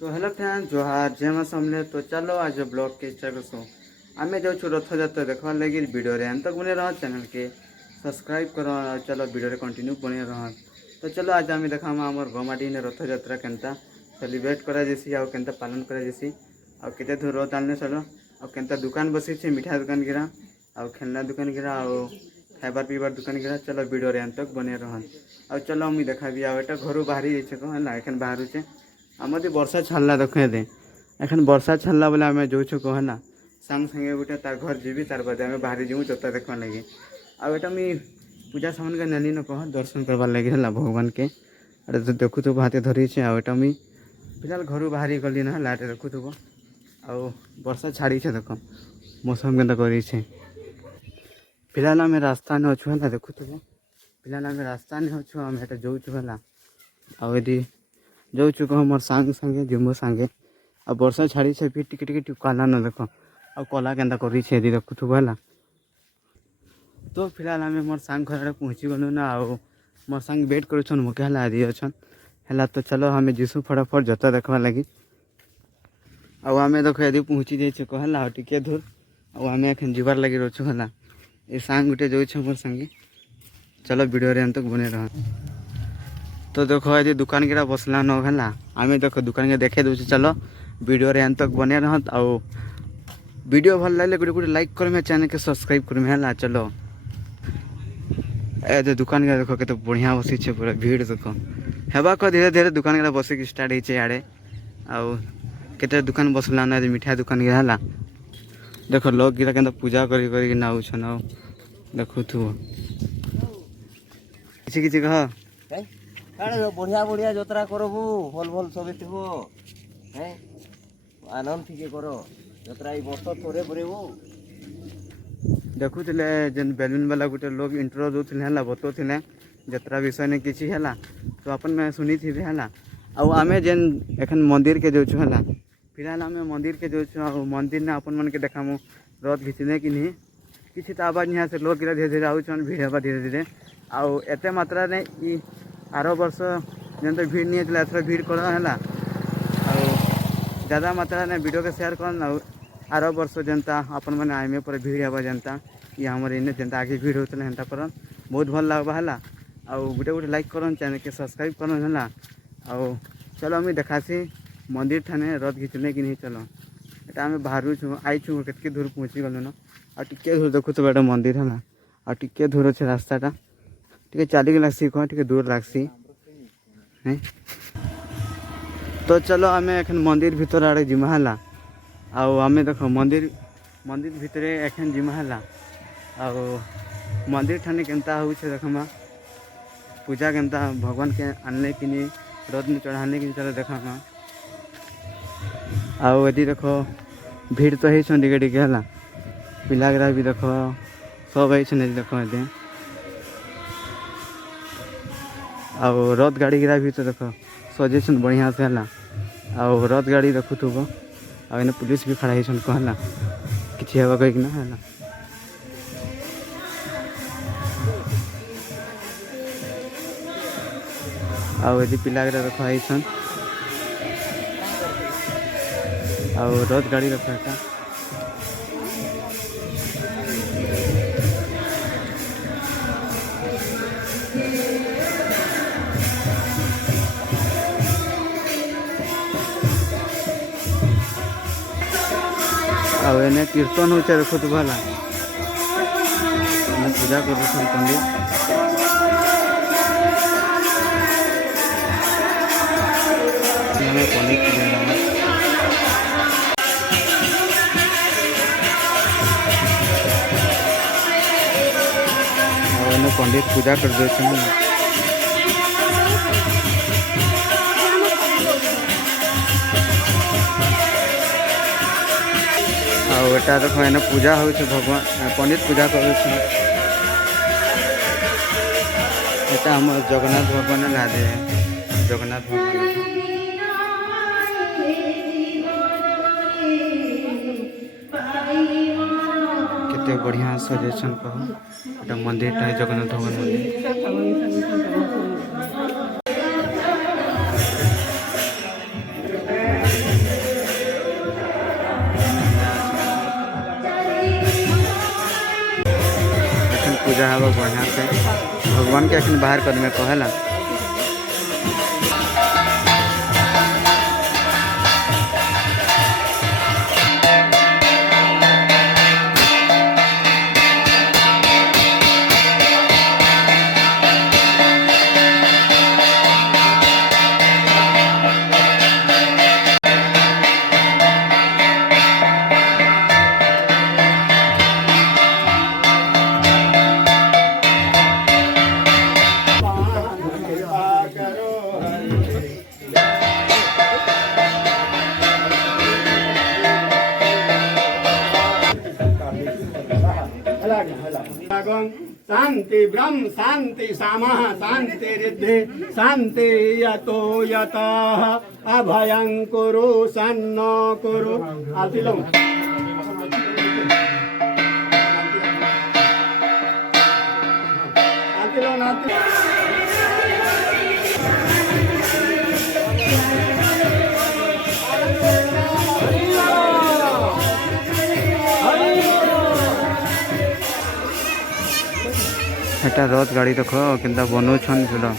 तो hello friend जोहार जय मां समले। तो चलो आज ब्लॉग के स्टार्ट करसो। आमे जाऊँ रथयात्रा देखवा लगी वीडियो रे अंत तक बने रह चैनल के सब्सक्राइब करो। चलो वीडियो रे कंटिन्यू बने रह। तो चलो आज आम देखा आमर गमाटी ने रथयात्रा केनता सेलिब्रेट करा जैसी आउ केनता पालन करा जैसी आउ केते दूर रथ आने चलो आउ केनता दुकान बसी छे मिठाई दुकान गिरा आउ खेलना दुकान गिरा आउ खाइबार पीबार दुकान गिरा। चलो वीडियो रे अंत तक बने रह। आउ चलो मुई देखाबी आउ एटा घर बाहरी जाइछे को है एखन बाहर छे आमदी वर्षा छाड़ला देखे दे एखन वर्षा छाड़ला बोले आम जाऊँ कहना सांग संगे गोटे तार घर जीवी तार बाद आम बाहरी जीवु चोता देखा लगे आटा मुई पूजा सामान के नानी न कह दर्शन करवार लगे है भगवान के अरे तो देखु थो हाथे धरी आटा मुई फिलहाल घर बाहरी गली ना लाटे देखु थो आउ वर्षा छाड़ी देख मौसम के करी फिलहाल आम रास्ता ने अच्छु है देखु थो फिलहाल आम रास्ता ने अच्छु आम जाऊँ है आदि जाऊँ कह मोर सांग संगे जिमो सांगे आ वर्षा छाड़ी से फिर टिके टिके काला न देख आ कला के कर देखु थो है। तो फिलहाल आम मोर सांग घर पहुँची गलु ना आउ मोर सांग वेट कर मुके है आदि अच्छन है। तो चलो आम जीसु फटाफट जता देखवा लगी आम देख यदि पहुँची जाइए कहला टिके दूर आम एखन जीवार लगी रोचु है ये सांग गुटे जाऊँ मोर संगे। चलो वीडियो रे अंत तक बने रह। तो देखो यदि दुकान गिरा बसला न है आम देख दुकान के देखे दूसरे। चलो वीडियो रे अंत तक बने रह आउ वीडियो भल लगे गोटे गोटे लाइक कर चैनल के सब्सक्राइब कर है। चलो ए दुकान के देख के बढ़िया बसी पूरा भीड़ देख हेबा को धीरे धीरे दुकान गिरा बसिक स्टार्ट होइए आड़े आउ केते दुकान बसला ना मिठाई दुकान गिरा है देख लोग गिरा के पूजा कर नाउछन आउ देखु थु किसी किसी कह बढ़िया बढ़िया जतरा करबू भल भल सब थो हैं आनंद ठीक करो जतरा ई वर्ष थोड़े बरेबू देखुले जेन बेलून वाला गोटे लोग इंट्रो दूसरे बतौले जतरा विषय ने किसी है तो अपन में शुनी थी है आम जेन एखन मंदिर के जाऊँ है फिलहाल आम मंदिर के जाऊँ मंदिर ने अपन मन के देखामु रथ घिचने कि नहीं किसी तो आवाज यहाँ से लोग गिरा धीरे धीरे आउन भीड़ हेबा धीरे धीरे आउ एत मात्रा ने आर वर्ष जेन तो भीड़ नहीं है एथर भीड़ कर है ज़्यादा मात्रा ने वीडियो के शेयर कर आर वर्ष जनता अपन मैंने आईमे पर भीड़ हेबा जनता ये हमारे इन्हें जनता आगे भीड़ होता है कर बहुत भल लगवा है आउ गोटे गोटे लाइक कर चैनल के सब्सक्राइब कर है आउ चलो मुझे देखासी मंदिर ठाने रथ घिचने कि नहीं। चलो एटा आम बाहर छू आई छू के दूर पहुँची गलु ना आ टिके दूर देखु तो बेटा मंदिर है आ टिके दूर अच्छे रास्ताटा टे चलिक लगसी कह टे दूर लगसी है। तो चलो आम एखन मंदिर भीतर आड़े जिमा है आउ आम देख मंदिर मंदिर भितर एखन जिमा है आउ मंदिर ठाने केनता हो देखमा पूजा केनता भगवान के आनले कि नहीं रथ में चढ़ाने कि चलो देखा आउ यदि देख भीड़ तो है टिके टिके है पिलागरा भी देख सब है देख ये आउ रथ गाड़ी गिरा भी तो देख सजे बढ़िया से है आउ रथ गाड़ी देखु थो आने पुलिस भी खड़ा है कहला कि हेबा कहीकना है आउ यदि पिलागरा देख आईसन आउ रथ गाड़ी देख है आने कीर्तन हो देखो तो भला पूजा कर पंडित पंडित पूजा कर दे आटा देख एने पूजा हो भगवान पंडित पूजा कर हम जगन्नाथ भगवान लादे जगन्नाथ भगवान केते बढ़िया सजेशन कह मंदिर टा जगन्नाथ भगवान मंदिर पूजा हब बढ़िया से भगवान के अखन बाहर कर में कहला। शांति ब्रह्म शांति सामः शांति रिद्धि शांति यतो यतः अभयं कुरु सन्नो कुरु आतिलो आतिलो नाति एटा रथ गाड़ी देख केन्ता बनौछन झूला।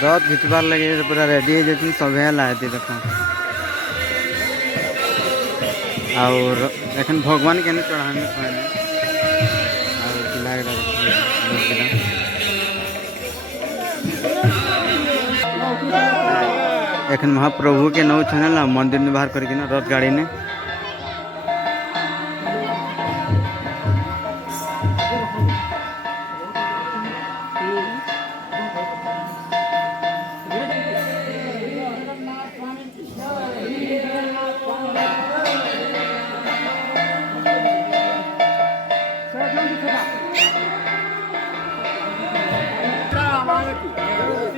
रथ घिचबार लगे पूरा रेडी हो जाती सब लाती देख। और एखन भगवान के चढ़ाने एखन महाप्रभु के नौ छानल मंदिर में बाहर करके ना रथ गाड़ी ने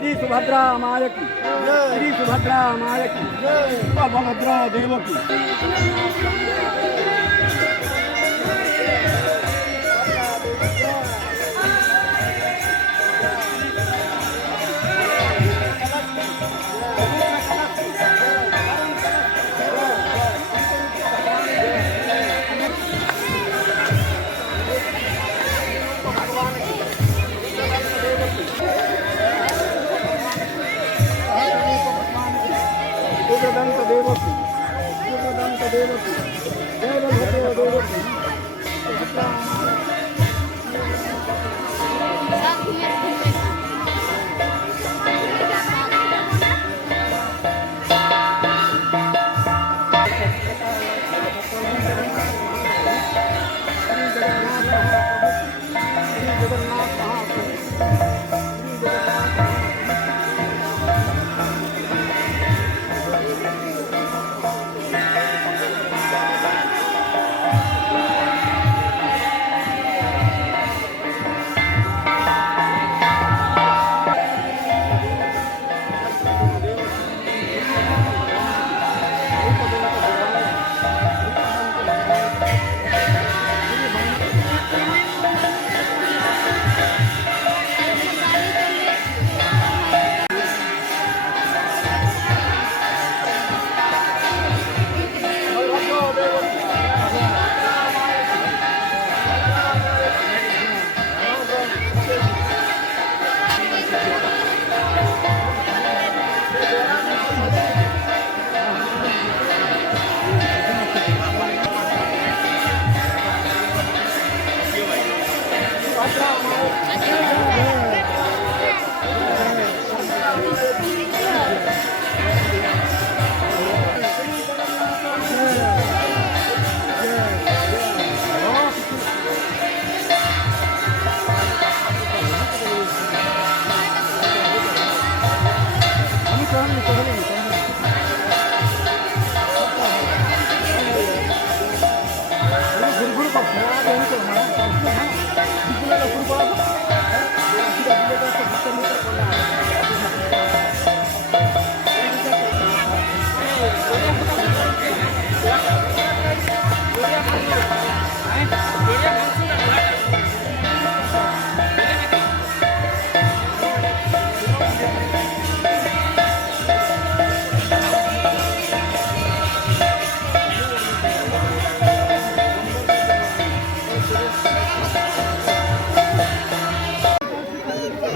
श्री सुभद्रा माय की श्री सुभद्रा माय की बलभद्र देव की दंत देवकी दंत देवकी जय बलभद्र देवकी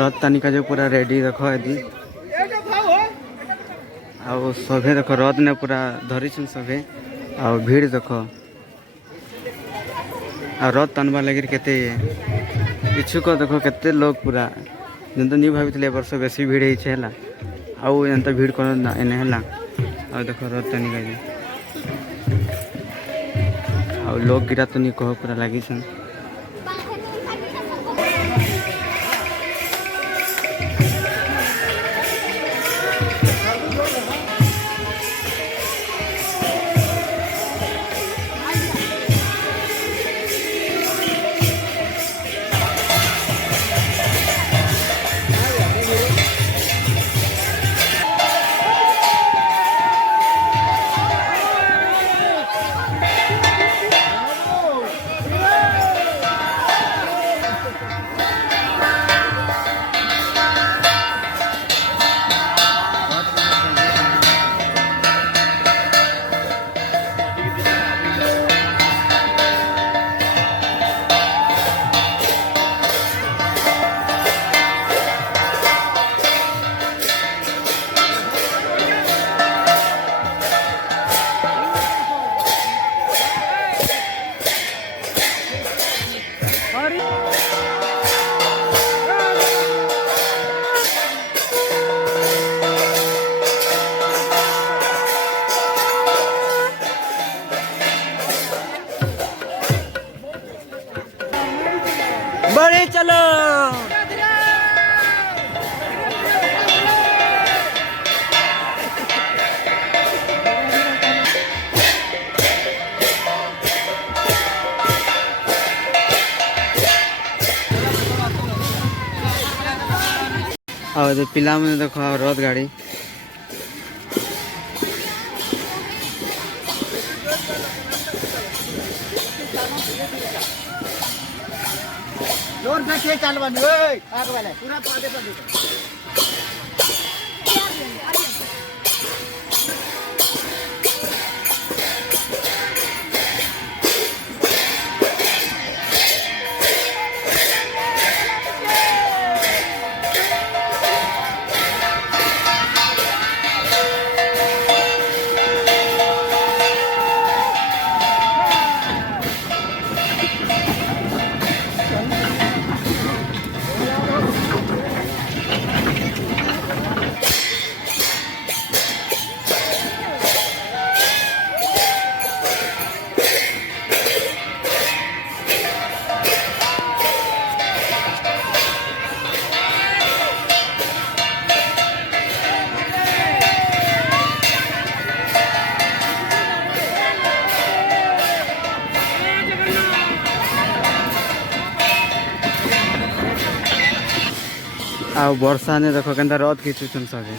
रथ तानिका जो पूरा रेडी देख यदि आउ सभे देख रथ ने पूरा धरी सभे आ भीड़ देख आ रथ टानवा लगे केते इच्छुक देख केते लोग पूरा जन तो नहीं भाई वर्ष बेसी भीड़ है आउ एंता भीड़ कर एने है आ देख रथ टानिका आ लोग गिरा तो नहीं कह पूरा लगी बड़े चलो आ पिला मैंने देख रथ गाड़ी जोर से चलवानी आग वाले पूरा पादे पादे आ वर्षा ने देख के रथ खींचुन सभी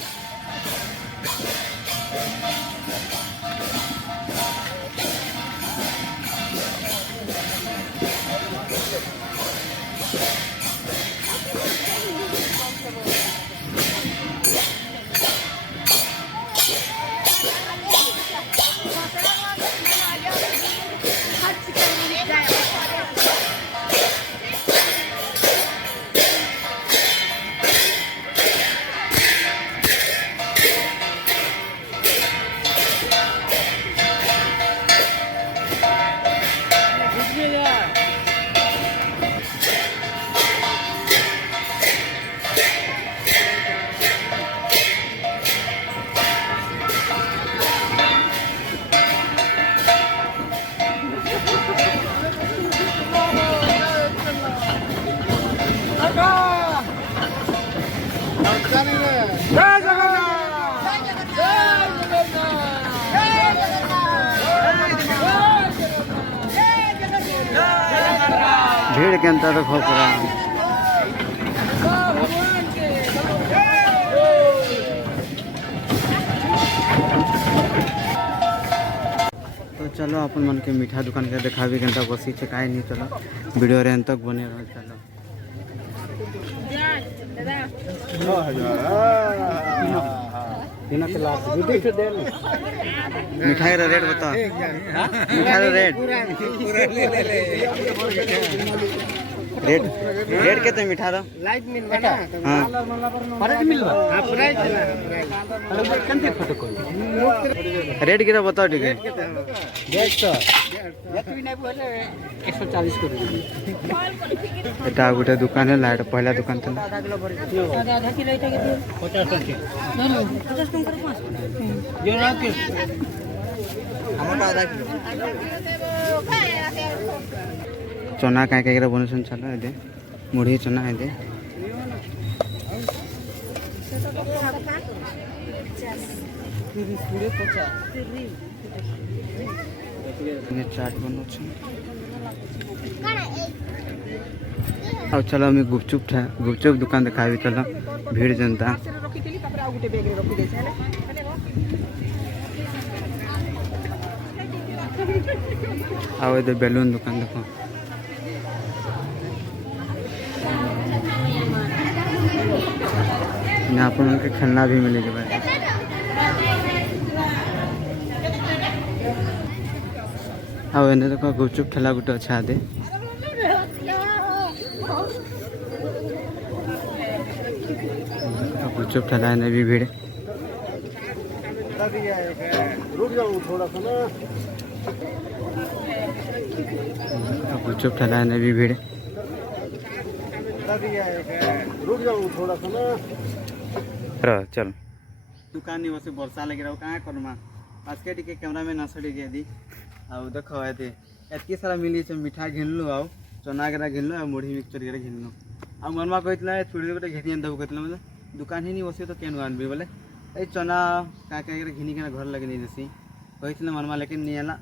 भीड़ के अंतर देखो पूरा तो चलो अपन मन के मीठा दुकान के देखा भी घंटा बसी छे काहे नहीं चलो वीडियो रे अंत तक बने रहो चलो मिठाई का रेट बता मिठाई का रेट रेट रेट केते मिठा रो लाइट मिलबा ना हां प्राइस मिलबा हां प्राइस केनते फोटो को रेट केरा बताओ ठीक है 150 यति नै बोले 140 कर दिबी एटा गोटे दुकान है लाइट पहला दुकान था आधा किलो इटा के 50 टका नहीं 50 टका कर पास ये ना के हमटा आधा किलो चना काय काय बनसन चलो है दे मुढ़ी चना है दे चाट बनो अब चलो हमें गुपचुप दुकान दिखाबी चलो भीड़ जनता आओ इधर बैलून दुकान देखो यहाँ पर उनके खेलना भी मिलेगा भाई आओ इन्हें देखो गुपचुप ठेला गुटे अच्छा दे गुपचुप ठेला है भी भीड़ गुपचुप ठेला है भी भीड़ चल दुकान नहीं बस वर्षा लगे रहो कहाँ करमा आज के टिके कैमरा में नसड़ी के दी आउ देखो ये एतकी सारा मिली मिठा घिनलु आउ चना गरा घिनलु आ मुढ़ी मिक्सचर गरा घिनलु आ मनमा कहला छोड़ी गोटे घेनी आन देबो कहला मतलब दुकान ही नहीं बसी तो केन आनबी बोले ए चना का गरा घिनी के घर लगे नहीं देसी कहला मनमा लेकिन नहीं आला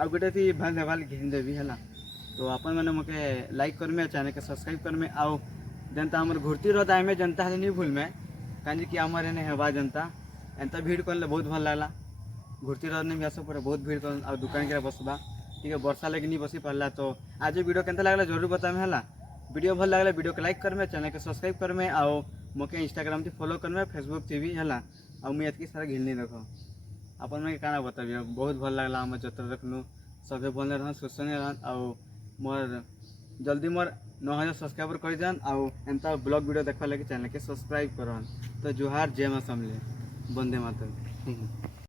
आ गोटे थी भाल भाल घिन देबी है तो अपन मैंने मके लाइक करमे चैनल के सब्सक्राइब करमे आउ जनता हमर घुरती रहता है जनता है नहीं भूल में कहीं कि आमर एने हेबा जनता एंता भीड़ कर बहुत भल लगला घुरती रहने भी आस पड़े बहुत भीड़ कर दुकान के बसबा ठीक है वर्षा लगे नहीं बसी पाला तो आज वीडियो केंता लगला जरूर बतामे है वीडियो भल लगला वीडियो को लाइक करमे चैनल के सब्सक्राइब करमे आओ मोके इंस्टाग्राम थी फॉलो करमे फेसबुक थी भी है और मुझे एतकी सारा घिननी देखो अपन मैं क्या बताबी बहुत भल लगला हम जतर देखलु सभी बोलने रहन सुसने रहन और मोर जल्दी मोर 9000 सब्सक्राइबर कर जान आउ एंता ब्लॉग वीडियो देखा लगे चैनल के सब्सक्राइब करन तो जोहार जय मां समले वंदे मातरम।